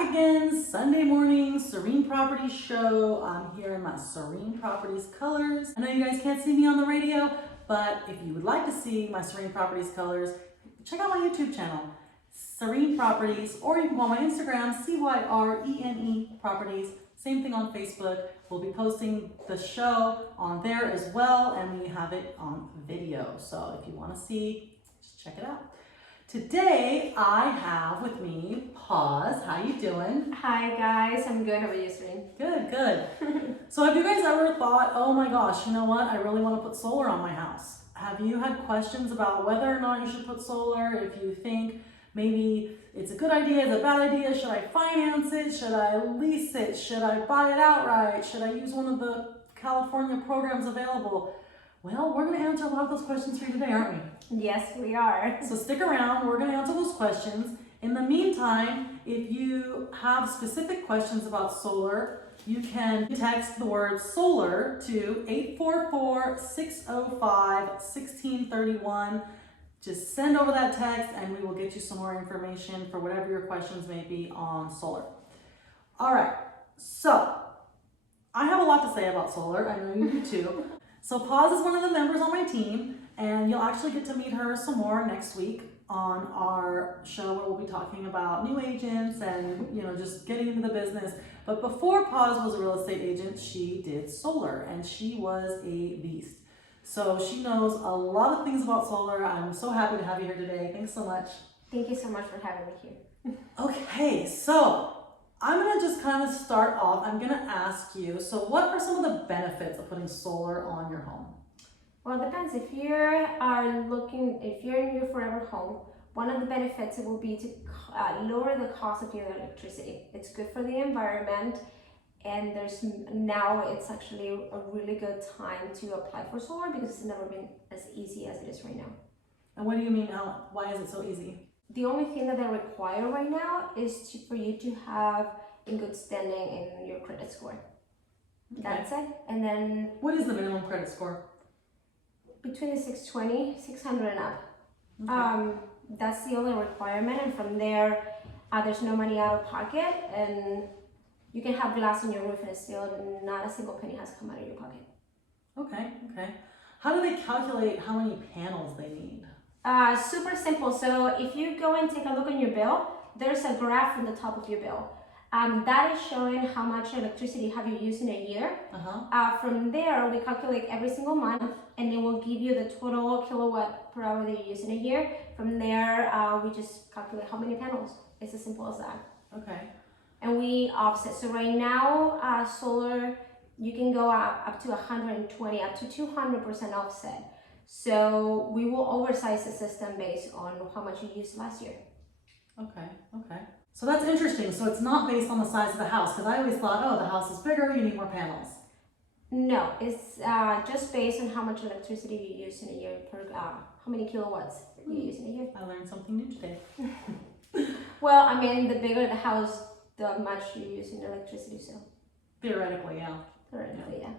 back again, Sunday morning, Cyrene Properties show. I'm here in my Cyrene Properties colors. I know you guys can't see me on the radio, but if you would like to see my Cyrene Properties colors, check out my YouTube channel, Cyrene Properties, or you can go on my Instagram, Cyrene Properties. Same thing on Facebook. We'll be posting the show on there as well, and we have it on video. So if you want to see, just check it out. Today I have with me Paz. How you doing? Hi guys, I'm good. How are you, Cyrene? Good, good. So have you guys ever thought, oh my gosh, you know what? I really want to put solar on my house. Have you had questions about whether or not you should put solar? If you think maybe it's a good idea, it's a bad idea, should I finance it? Should I lease it? Should I buy it outright? Should I use one of the California programs available? Well, we're going to answer a lot of those questions for you today, aren't we? Yes, we are. So stick around, we're going to answer those questions. In the meantime, if you have specific questions about solar, you can text the word solar to 844-605-1631. Just send over that text and we will get you some more information for whatever your questions may be on solar. All right, so I have a lot to say about solar. I know you do too. So Paz is one of the members on my team, and you'll actually get to meet her some more next week on our show where we'll be talking about new agents and, you know, just getting into the business. But before Paz was a real estate agent, she did solar, and she was a beast. So she knows a lot of things about solar. I'm so happy to have you here today. Thanks so much. Thank you so much for having me here. Okay, so I'm gonna just kind of start off. I'm gonna ask you, so what are some of the benefits of putting solar on your home? Well, it depends. If you're in your forever home, one of the benefits will be to lower the cost of your electricity. It's good for the environment, and now it's actually a really good time to apply for solar because it's never been as easy as it is right now. And what do you mean, why is it so easy? The only thing that they require right now is for you to have in good standing in your credit score. Okay. That's it. And then what is the minimum credit score? Between the 600 and up. Okay. That's the only requirement, and from there, there's no money out of pocket, and you can have glass on your roof and still not a single penny has come out of your pocket. Okay, okay. How do they calculate how many panels they need? Super simple. So if you go and take a look on your bill, there's a graph on the top of your bill. That is showing how much electricity have you used in a year. From there, we calculate every single month, and it will give you the total kilowatt per hour that you use in a year. From there, we just calculate how many panels. It's as simple as that. Okay. And we offset. So right now, solar, you can go up to 120, up to 200% offset. So we will oversize the system based on how much you used last year. Okay, okay. So that's interesting. So it's not based on the size of the house, because I always thought, oh, the house is bigger, you need more panels. No, it's just based on how much electricity you use in a year, how many kilowatts you use in a year. I learned something new today. Well, I mean, the bigger the house, the much you use in electricity, so. Theoretically, yeah. Theoretically, yeah.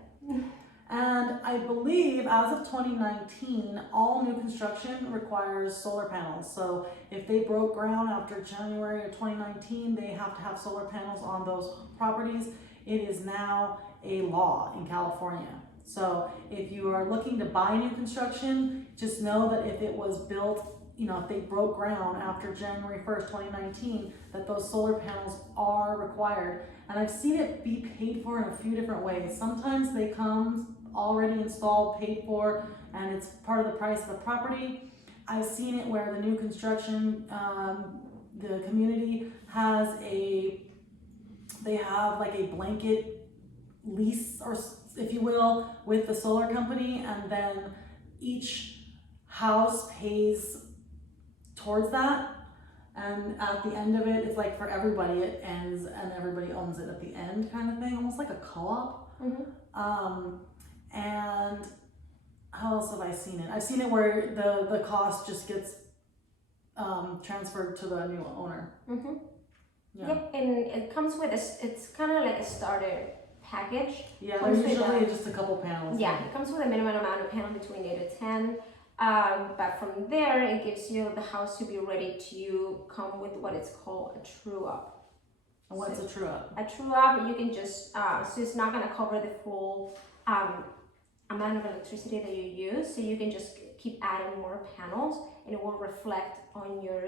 And I believe as of 2019, all new construction requires solar panels. So if they broke ground after January of 2019, they have to have solar panels on those properties. It is now a law in California. So if you are looking to buy new construction, just know that if it was built, you know, if they broke ground after January 1st, 2019, that those solar panels are required. And I've seen it be paid for in a few different ways. Sometimes they come already installed, paid for, and it's part of the price of the property. I've seen it where the new construction, the community has they have like a blanket lease, or if you will, with the solar company, and then each house pays towards that. And at the end of it, it's like for everybody, it ends and everybody owns it at the end kind of thing, almost like a co-op. And how else have I seen it? I've seen it where the cost just gets transferred to the new owner. Yeah. Yep, and it comes with it's kind of like a starter package. Yeah, there's usually just a couple panels. Yeah, it comes with a minimum amount of panels between 8 to 10. But from there, it gives you the house to be ready to come with what it's called a true up. And what's a true up? A true up, you can just, so it's not gonna cover the full amount of electricity that you use. So you can just keep adding more panels and it will reflect on your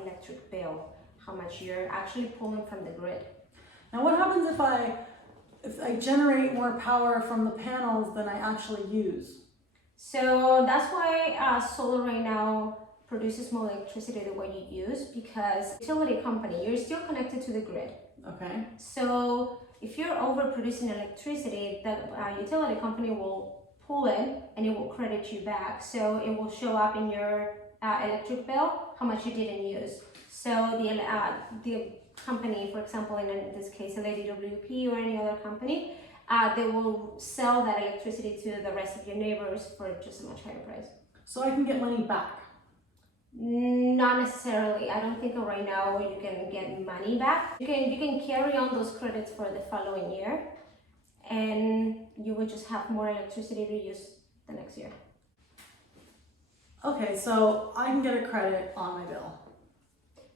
electric bill, how much you're actually pulling from the grid. Now what happens if I generate more power from the panels than I actually use? So that's why solar right now produces more electricity than what you use, because utility company, you're still connected to the grid. Okay. So if you're overproducing electricity, the utility company will pull it and it will credit you back. So it will show up in your electric bill how much you didn't use. So the company, for example, in this case, LADWP or any other company, they will sell that electricity to the rest of your neighbors for just a much higher price. So I can get money back? Not necessarily. I don't think right now you can get money back. You can carry on those credits for the following year, and you will just have more electricity to use the next year. Okay, so I can get a credit on my bill.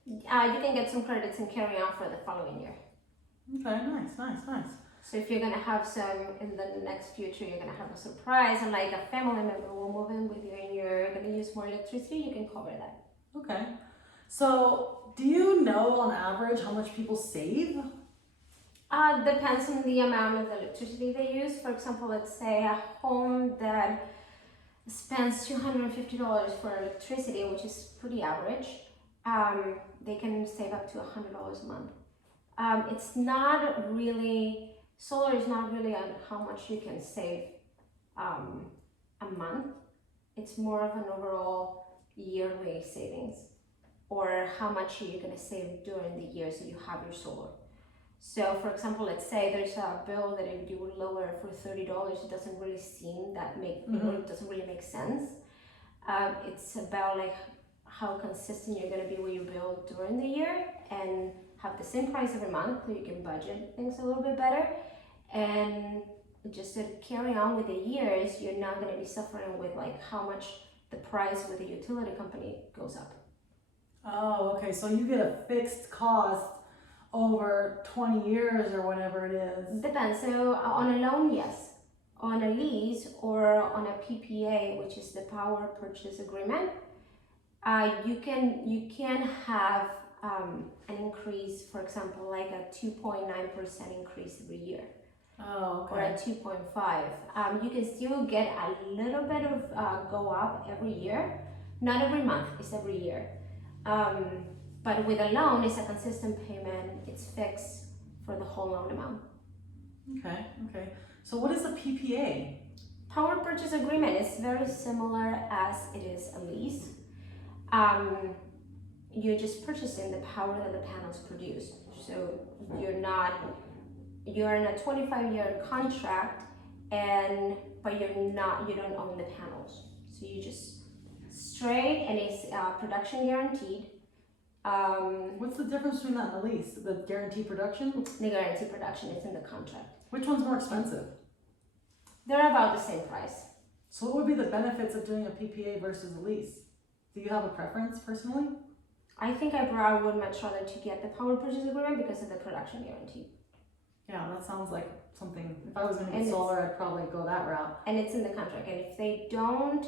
You can get some credits and carry on for the following year. Okay, nice. So if you're gonna have some in the next future, you're gonna have a surprise, and like a family member will move in with you and you're gonna use more electricity, you can cover that. Okay. So do you know on average how much people save? Depends on the amount of electricity they use. For example, let's say a home that spends $250 for electricity, which is pretty average, they can save up to $100 a month. It's not really, solar is not really on how much you can save a month. It's more of an overall yearly savings, or how much you're going to save during the years that you have your solar. So for example, let's say there's a bill that if you would lower for $30, it doesn't really seem that it doesn't really make sense. It's about like how consistent you're going to be with your bill during the year and have the same price every month, so you can budget things a little bit better. And just to carry on with the years, you're not going to be suffering with like how much the price with the utility company goes up. Oh, okay. So you get a fixed cost over 20 years or whatever it is. Depends. So on a loan, yes. On a lease or on a PPA, which is the power purchase agreement, you can have an increase, for example, like a 2.9% increase every year. Oh, okay. Or a 2.5. You can still get a little bit of go up every year. Not every month, it's every year. But with a loan, it's a consistent payment. It's fixed for the whole loan amount. Okay. So what is a PPA? Power purchase agreement is very similar as it is a lease. You're just purchasing the power that the panels produce. So you're in a 25-year contract, but you don't own the panels. So you just straight, and it's production guaranteed. What's the difference between that and the lease? The guaranteed production? The guaranteed production is in the contract. Which one's more expensive? They're about the same price. So what would be the benefits of doing a PPA versus a lease? Do you have a preference personally? I think I would much rather to get the power purchase agreement because of the production guarantee. Yeah, that sounds like something, if I was going to get solar, I'd probably go that route. And it's in the contract. And if they don't,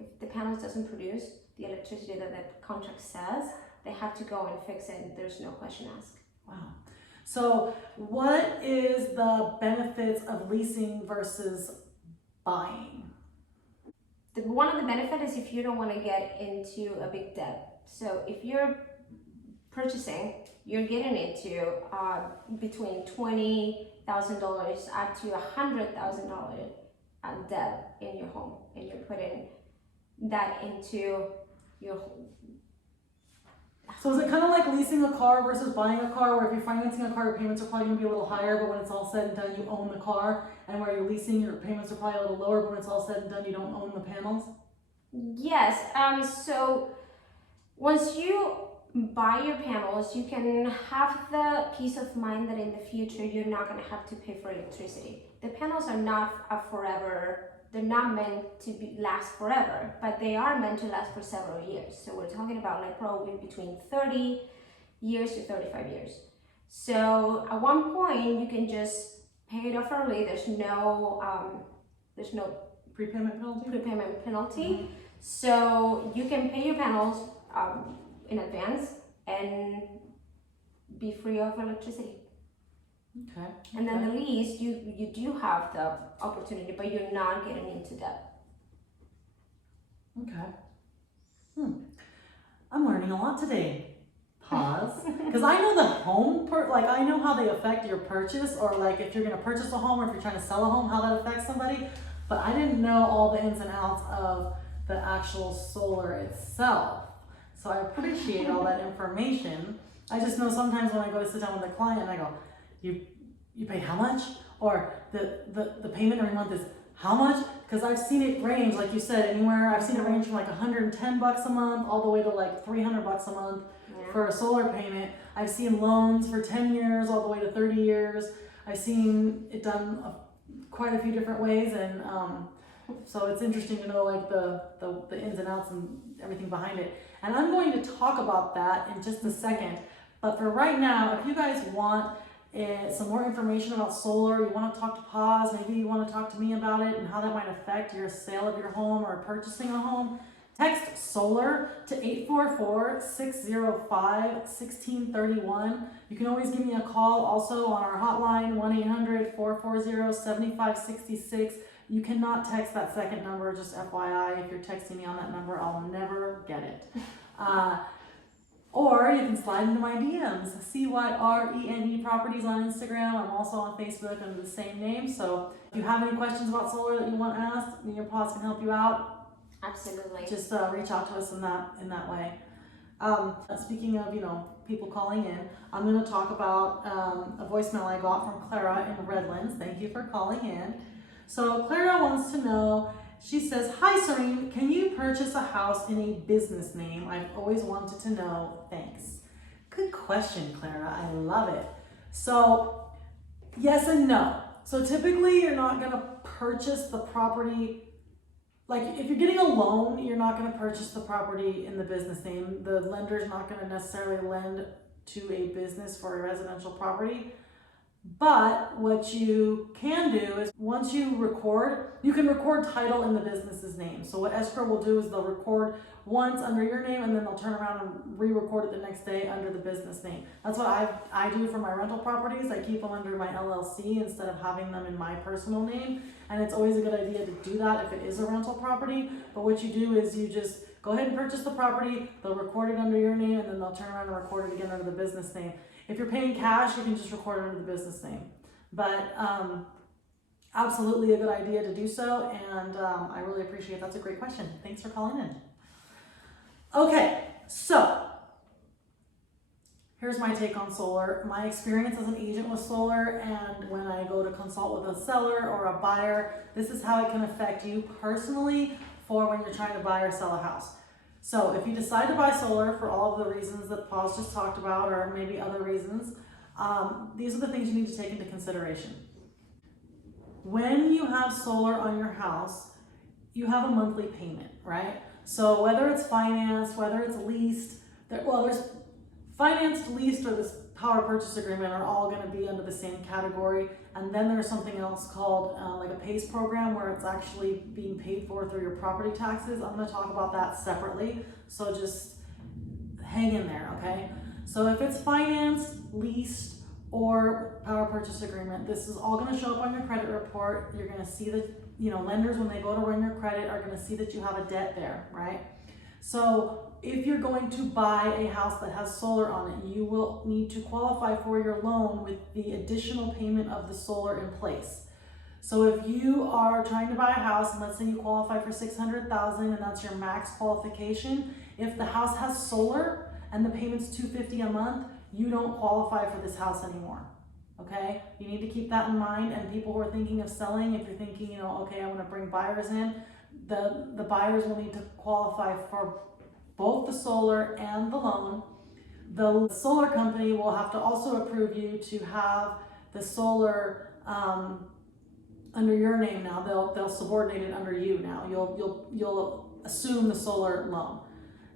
if the panels doesn't produce the electricity that the contract says, they have to go and fix it. There's no question asked. Wow. So what is the benefits of leasing versus buying? One of the benefits is if you don't want to get into a big debt. So if you're purchasing, you're getting into between $20,000 up to $100,000 debt in your home, and you're putting that into your home. So is it kind of like leasing a car versus buying a car, where if you're financing a car, your payments are probably going to be a little higher, but when it's all said and done, you own the car, and where you're leasing, your payments are probably a little lower, but when it's all said and done, you don't own the panels? Yes. So once you buy your panels, you can have the peace of mind that in the future you're not going to have to pay for electricity. The panels are not a forever. They're not meant to last forever, but they are meant to last for several years. So we're talking about like probably between 30 years to 35 years. So at one point you can just pay it off early. There's no Prepayment penalty? prepayment penalty. So you can pay your panels in advance and be free of electricity. Okay. And then the lease, you do have the opportunity, but you're not getting into debt. Okay. I'm learning a lot today. Pause. Because I know the home, I know how they affect your purchase, or like if you're going to purchase a home or if you're trying to sell a home, how that affects somebody. But I didn't know all the ins and outs of the actual solar itself. So I appreciate all that information. I just know sometimes when I go to sit down with a client, I go, you pay how much? Or the payment every month is how much? Because I've seen it range, like you said, anywhere. I've seen it range from like $110 a month all the way to like $300 a month for a solar payment. I've seen loans for 10 years all the way to 30 years. I've seen it done quite a few different ways, and so it's interesting to know like the ins and outs and everything behind it. And I'm going to talk about that in just a second. But for right now, if you guys want some more information about solar, you want to talk to Paz, maybe you want to talk to me about it and how that might affect your sale of your home or purchasing a home, text solar to 844-605-1631. You can always give me a call also on our hotline, 1-800-440-7566. You cannot text that second number, just FYI. If you're texting me on that number, I'll never get it. Or you can slide into my DMs, CYRENE Properties on Instagram. I'm also on Facebook under the same name. So if you have any questions about solar that you want asked, me or Paz can help you out. Absolutely. Just reach out to us in that way. Speaking of, people calling in, I'm going to talk about a voicemail I got from Clara in Redlands. Thank you for calling in. So Clara wants to know, she says, "Hi Cyrene, can you purchase a house in a business name? I've always wanted to know, thanks." Good question, Clara, I love it. So yes and no. So typically you're not gonna purchase the property, like if you're getting a loan, you're not gonna purchase the property in the business name. The lender's not gonna necessarily lend to a business for a residential property. But what you can do is once you can record title in the business's name. So what escrow will do is they'll record once under your name and then they'll turn around and re-record it the next day under the business name. That's what I do for my rental properties. I keep them under my LLC instead of having them in my personal name. And it's always a good idea to do that if it is a rental property. But what you do is you just go ahead and purchase the property, they'll record it under your name, and then they'll turn around and record it again under the business name. If you're paying cash, you can just record it under the business name. But absolutely a good idea to do so, and I really appreciate it. That's a great question. Thanks for calling in. Okay, so here's my take on solar. My experience as an agent with solar, and when I go to consult with a seller or a buyer, this is how it can affect you personally for when you're trying to buy or sell a house. So if you decide to buy solar for all of the reasons that Paul's just talked about, or maybe other reasons, these are the things you need to take into consideration. When you have solar on your house, you have a monthly payment, right? So whether it's financed, whether it's leased, there's financed, leased, or this power purchase agreement are all going to be under the same category. And then there's something else called like a PACE program where it's actually being paid for through your property taxes. I'm going to talk about that separately. So just hang in there, okay? So if it's financed, leased, or power purchase agreement, this is all going to show up on your credit report. You're going to see that, lenders, when they go to run your credit, are going to see that you have a debt there, right? So if you're going to buy a house that has solar on it, you will need to qualify for your loan with the additional payment of the solar in place. So if you are trying to buy a house, and let's say you qualify for $600,000 and that's your max qualification, if the house has solar and the payment's $250 a month, you don't qualify for this house anymore. Okay, you need to keep that in mind. And people who are thinking of selling, if you're thinking, okay, I want to bring buyers in, the buyers will need to qualify for both the solar and the loan. The solar company will have to also approve you to have the solar under your name now. They'll subordinate it under you now. You'll assume the solar loan.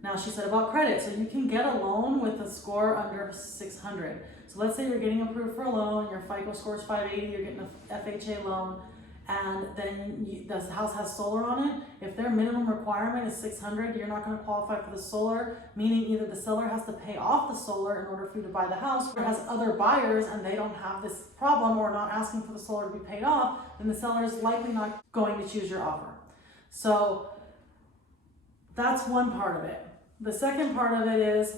Now she said about credit, so you can get a loan with a score under 600. So let's say you're getting approved for a loan, your FICO score is 580, you're getting a FHA loan, and then this house has solar on it. If their minimum requirement is 600, you're not going to qualify for the solar, meaning either the seller has to pay off the solar in order for you to buy the house, or has other buyers and they don't have this problem or not asking for the solar to be paid off, then the seller is likely not going to choose your offer. So that's one part of it. The second part of it is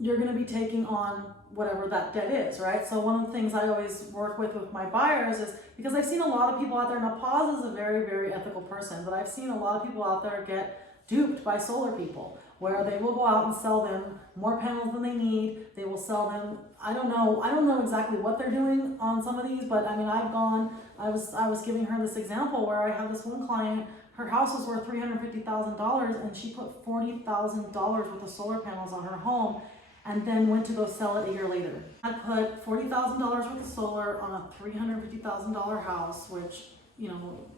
you're going to be taking on whatever that debt is, right? So one of the things I always work with my buyers is, because I've seen a lot of people out there, now Paz is a very, very ethical person, but I've seen a lot of people out there get duped by solar people, where they will go out and sell them more panels than they need. They will sell them, I don't know exactly what they're doing on some of these, but I mean, I was giving her this example where I have this one client, her house was worth $350,000 and she put $40,000 worth of solar panels on her home and then went to go sell it a year later. I put $40,000 worth of solar on a $350,000 house, which, you know,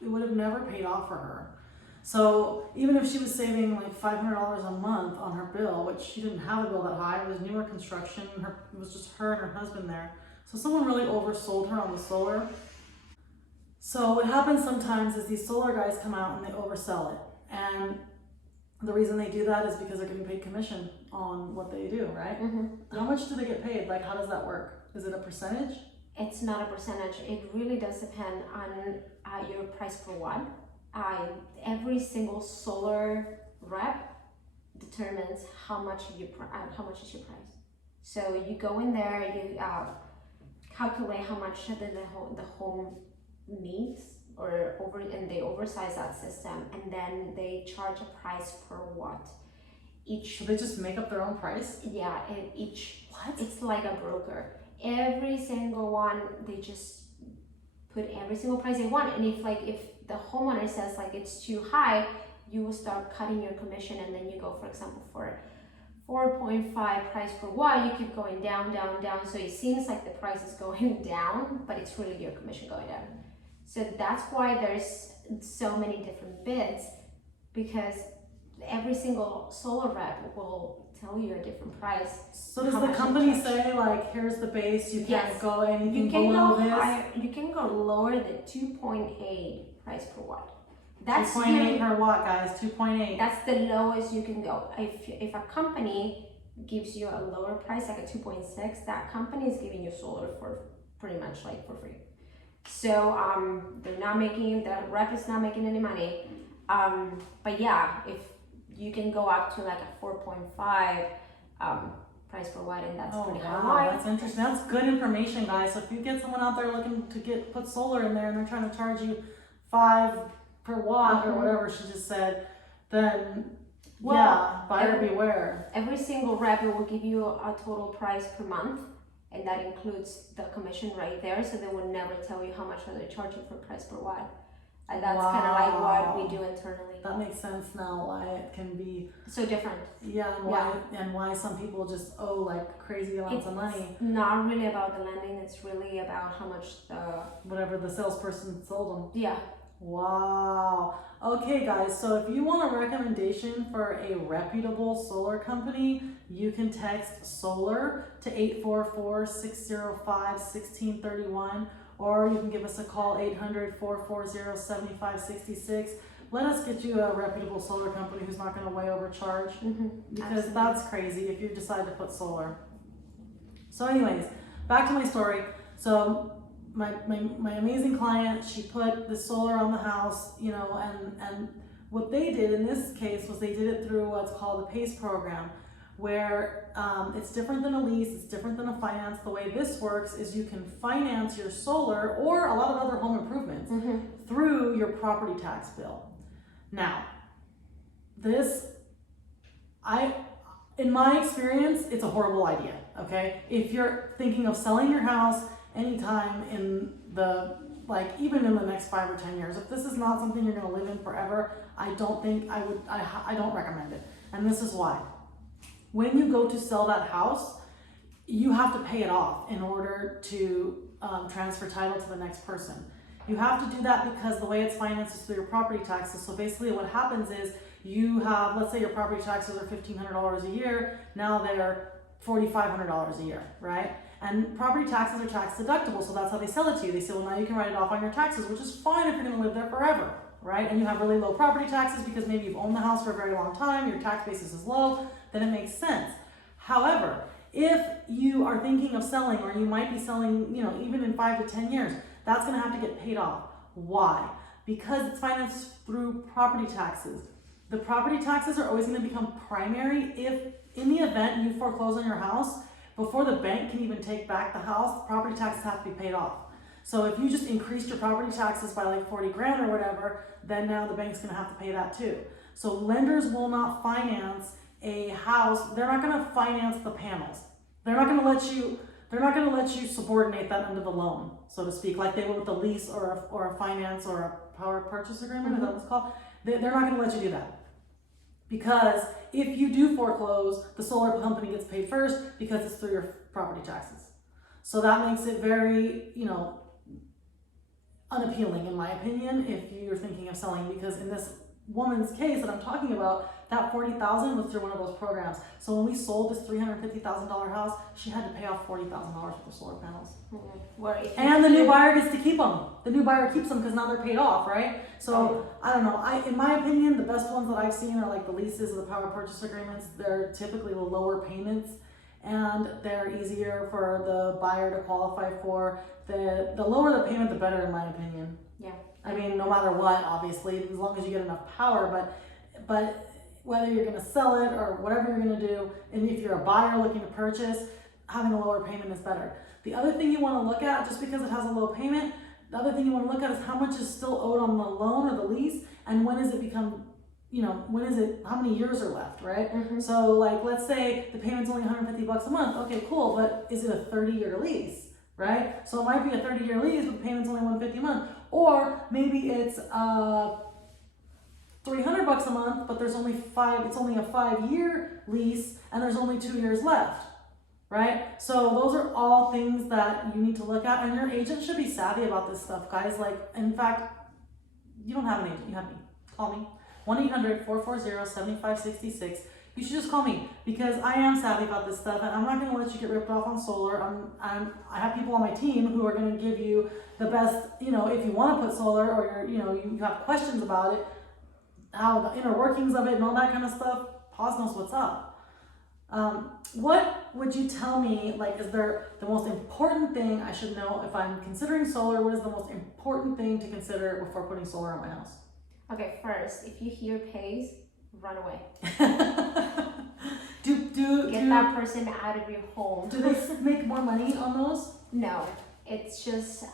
it would have never paid off for her. So even if she was saving like $500 a month on her bill, which she didn't have a bill that high, it was newer construction, it was just her and her husband there. So someone really oversold her on the solar. So what happens sometimes is these solar guys come out and they oversell it. And the reason they do that is because they're getting paid commission on what they do, right? Mm-hmm. How much do they get paid? Like, how does that work? Is it a percentage? It's not a percentage. It really does depend on your price per watt. Every single solar rep determines how much is your price. So you go in there, you calculate how much the home needs, and they oversize that system, and then they charge a price per watt. So they just make up their own price? Yeah, What? It's like a broker. Every single one, they just put every single price they want, and if the homeowner says like it's too high, you will start cutting your commission, and then you go, for example, for 4.5 price per watt, you keep going down, so it seems like the price is going down, but it's really your commission going down. So that's why there's so many different bids, because every single solar rep will tell you a different price. So does the company say like, here's the base, you can't go anything below this? Higher, you can go lower than 2.8 price per watt. That's 2.8 per watt, guys, 2.8. That's the lowest you can go. If a company gives you a lower price, like a 2.6, that company is giving you solar for pretty much like for free. So the rep is not making any money. But yeah, if you can go up to like a 4.5 price per watt, and that's pretty high. That's interesting. That's good information, guys. So if you get someone out there looking to put solar in there and they're trying to charge you 5 per watt or whatever she just said, then buyer beware. Every single rep will give you a total price per month, and that includes the commission right there. So they will never tell you how much are they charging for price per watt. And that's kind of like what we do internally. That makes sense now why it can be so different. Yeah, and why some people just owe like crazy amounts of money. It's not really about the lending, it's really about how much whatever the salesperson sold them. Yeah. Wow. Okay, guys, so if you want a recommendation for a reputable solar company, you can text SOLAR to 844-605-1631, or you can give us a call, 800-440-7566. Let us get you a reputable solar company who's not going to way overcharge, because Absolutely. that's crazy if you decide to put solar. So anyways, back to my story. So my amazing client, she put the solar on the house, you know, and what they did in this case was they did it through what's called the PACE program, where it's different than a lease, it's different than a finance. The way this works is you can finance your solar or a lot of other home improvements through your property tax bill. Now, in my experience, it's a horrible idea, okay? If you're thinking of selling your house anytime in even in the next 5 or 10 years, if this is not something you're gonna live in forever, I don't recommend it. And this is why. When you go to sell that house, you have to pay it off in order to transfer title to the next person. You have to do that because the way it's financed is through your property taxes. So basically what happens is You have, let's say your property taxes are $1,500 a year, now they're $4,500 a year, right? And property taxes are tax deductible, so that's how they sell it to you. They say, well, now you can write it off on your taxes, which is fine if you're gonna live there forever, right? And you have really low property taxes because maybe you've owned the house for a very long time, your tax basis is low, then it makes sense. However, if you are thinking of selling, or you might be selling, you know, even in 5 to 10 years, that's gonna have to get paid off. Why? Because it's financed through property taxes. The property taxes are always gonna become primary if, in the event you foreclose on your house, before the bank can even take back the house, property taxes have to be paid off. So if you just increased your property taxes by like 40 grand or whatever, then now the bank's gonna have to pay that too. So lenders will not finance a house, they're not gonna finance the panels. They're not gonna let you subordinate that under the loan, so to speak, like they would with a lease or a finance or a power purchase agreement, is that what it's called? They're not gonna let you do that. Because if you do foreclose, the solar company gets paid first because it's through your property taxes. So that makes it very, you know, unappealing in my opinion if you're thinking of selling, because in this woman's case that I'm talking about, that $40,000 was through one of those programs. So when we sold this $350,000 house, she had to pay off $40,000 for the solar panels. And the new buyer gets to keep them. The new buyer keeps them because now they're paid off, right? So I don't know. In my opinion, the best ones that I've seen are like the leases or the power purchase agreements. They're typically the lower payments, and they're easier for the buyer to qualify for. The lower the payment, the better, in my opinion. Yeah. I mean, no matter what, obviously, as long as you get enough power, but whether you're gonna sell it or whatever you're gonna do, and if you're a buyer looking to purchase, having a lower payment is better. The other thing you wanna look at, just because it has a low payment, the other thing you wanna look at is how much is still owed on the loan or the lease, and when does it become, you know, how many years are left, right? Mm-hmm. So like, let's say the payment's only $150 a month, okay, cool, but is it a 30-year lease? Right? So it might be a 30-year lease, but the payment's only $150 a month. Or maybe it's $300 a month, but it's only a 5-year lease, and there's only 2 years left. Right? So those are all things that you need to look at, and your agent should be savvy about this stuff, guys. Like, in fact, you don't have an agent, you have me. Call me. 1-800-440-7566. You should just call me, because I am savvy about this stuff, and I'm not going to let you get ripped off on solar. I have people on my team who are going to give you the best, you know, if you want to put solar, or you have questions about it, how the inner workings of it and all that kind of stuff. Paz knows what's up. What would you tell me, like, is there the most important thing I should know if I'm considering solar? What is the most important thing to consider before putting solar on my house? Okay, first, if you hear pays, run away. Get that person out of your home. Do they make more money on those? No, it's just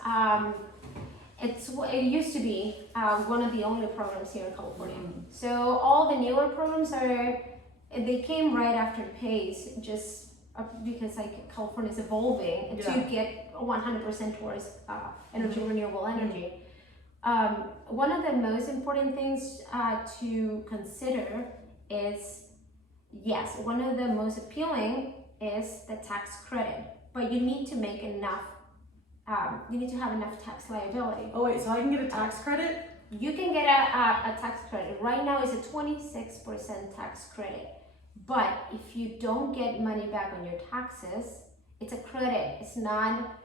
it used to be one of the only programs here in California. So all the newer programs they came right after pays, just because like California is evolving to get 100% towards renewable energy. One of the most important things to consider is, yes, one of the most appealing is the tax credit, but you need to make enough, you need to have enough tax liability. Oh wait, so I can get a tax credit? You can get a tax credit. Right now it's a 26% tax credit, but if you don't get money back on your taxes, it's a credit, it's not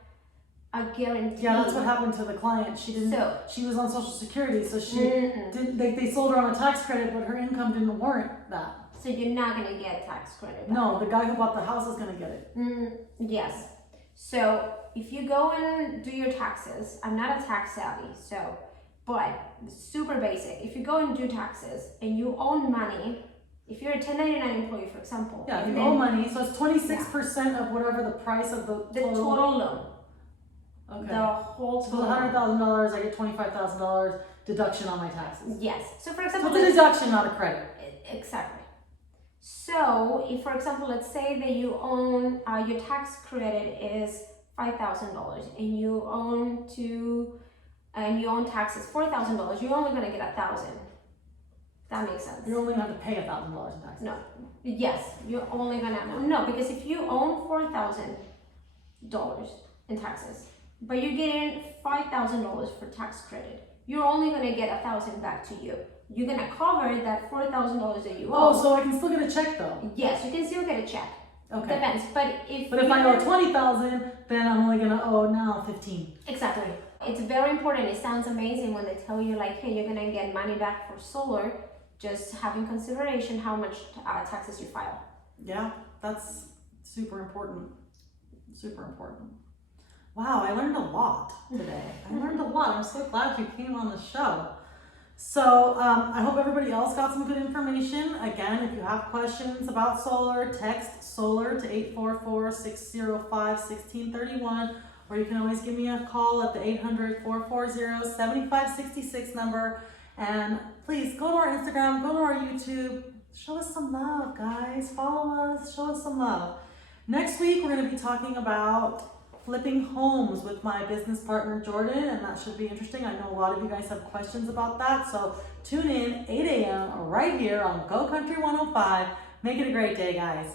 a guarantee. Yeah, that's what happened to the client. She didn't. She was on Social Security, so she didn't. They sold her on a tax credit, but her income didn't warrant that. So you're not gonna get tax credit back. No, the guy who bought the house is gonna get it. Yes. So if you go and do your taxes, I'm not a tax savvy, but super basic. If you go and do taxes and you own money, if you're a 1099 employee, for example. Yeah, if you owe money, so it's 26% of whatever the price of the total loan. Okay. The whole so $100,000, I get $25,000 deduction on my taxes. Yes. So for example, so it's a deduction, not a credit. Exactly. So if, for example, let's say that you own your tax credit is $5,000, and you own taxes $4,000, you're only gonna get $1,000. That makes sense. You're only gonna have to pay $1,000 in taxes. No. Yes, you're only gonna because if you own $4,000 in taxes, but you're getting $5,000 for tax credit, you're only gonna get $1,000 back to you. you're gonna cover that $4,000 that you Oh, owe. so I can still get a check though? Yes, you can still get a check. Okay. Depends, but if I owe 20,000, then I'm only gonna owe now 15. Exactly. It's very important. It sounds amazing when they tell you like, hey, you're gonna get money back for solar. Just have in consideration how much taxes you file. Yeah, that's super important. Super important. Wow, I learned a lot today. I learned a lot. I'm so glad you came on the show. So I hope everybody else got some good information. Again, if you have questions about solar, text solar to 844-605-1631, or you can always give me a call at the 800-440-7566 number. And please go to our Instagram, go to our YouTube, show us some love, guys. Follow us, show us some love. Next week, we're going to be talking about flipping homes with my business partner Jordan, and that should be interesting. I know a lot of you guys have questions about that, so tune in 8 a.m. right here on Go Country 105. Make it a great day, guys.